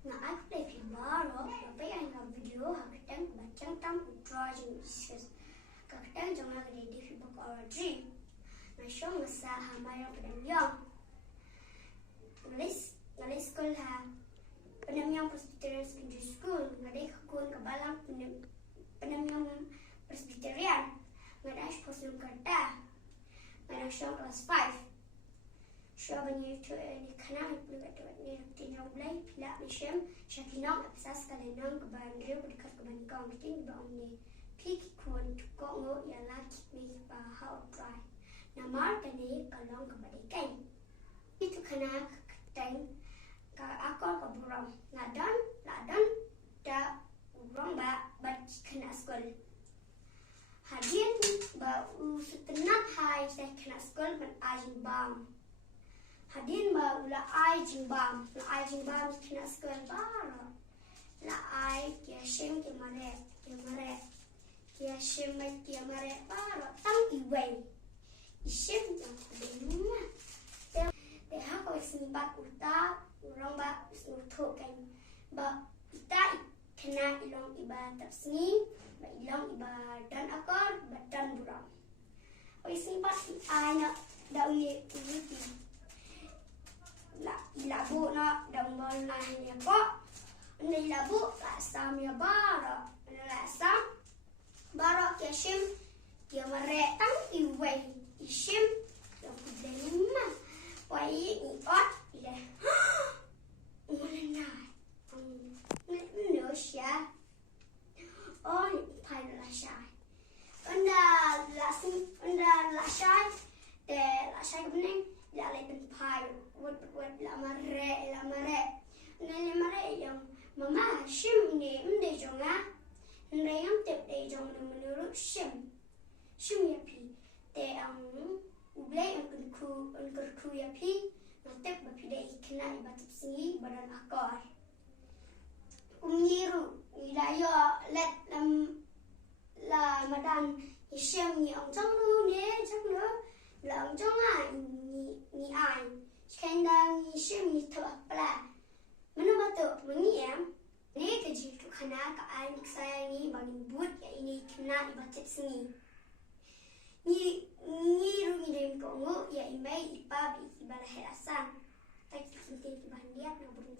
Nga ai ko play pibaro, lapay ay nga video hakitang bacang tam drawing discuss. Kakitang jong nga gede di fibok Warjri. Nga siya nga sa hamayang panamyang. Ngalis school ha. Panamyang Presbyterian Secondary School. Nga day kakun kabalang panamyang Presbyterian. Nga day siya post ng karta. Nga day siya class 5. Siya banyak tu ni kanang pelbagai tu ni tinjau belai pilak ni shem. Siya kinang apsas kalenang kebandir berdekat kebanikang ting baum ni. Klik kuan tukok ngo ialah kik ba how dry. Namar kani kalong kebadikan. Itu kena keteng ka akor ke Burom. Ladan da Burom ba kena sekolah. Hadian ba setenat hai saya kena sekolah ban ajin bam. Hadin ba ula ai jingbam, la ai jingbam kena sekolah bara. La ai kia shem kia mare, kia shem kia mare bara tang iway. Ishem yang kedua. Deh kau sinibat uta, orang ba usuto kan. Ba uta kena ilong iba tafsni, ba ilong iba dan akor, ba dan buram. Kau sinibat ai nak daunnya ini. Labu nak dambal nanya kok. Ini labu lasam ya bara. Ini lasam bara kia shim kia meretang iway ishim yang kudenima. Wai ni ot ile. Mana nai? No sya. Oh ni pai lasai. Anda lasai. De lasai kebening. Dia lain pai. Wad la mare. Nele mare yang mama shim ni mde jonga. Nre yang tep de jong menurut shim. Shim ya pi. Te ublay ku ya pi. Tep ba pi de kena ibatip singi badan akor. Umniru ilayo let la madan shim ni ang jong lu ne jong lu. La ang jong ni ai. Kendang ni shim ni tu apa? Mana betul mengiam? Ni kerja tu kena kaan saya ni bagi but ya ini kena ibacat seni. Ni rungi dem kongo ya imai ipa bi ibalah helasan. Tak penting ibahan dia nak beruntung.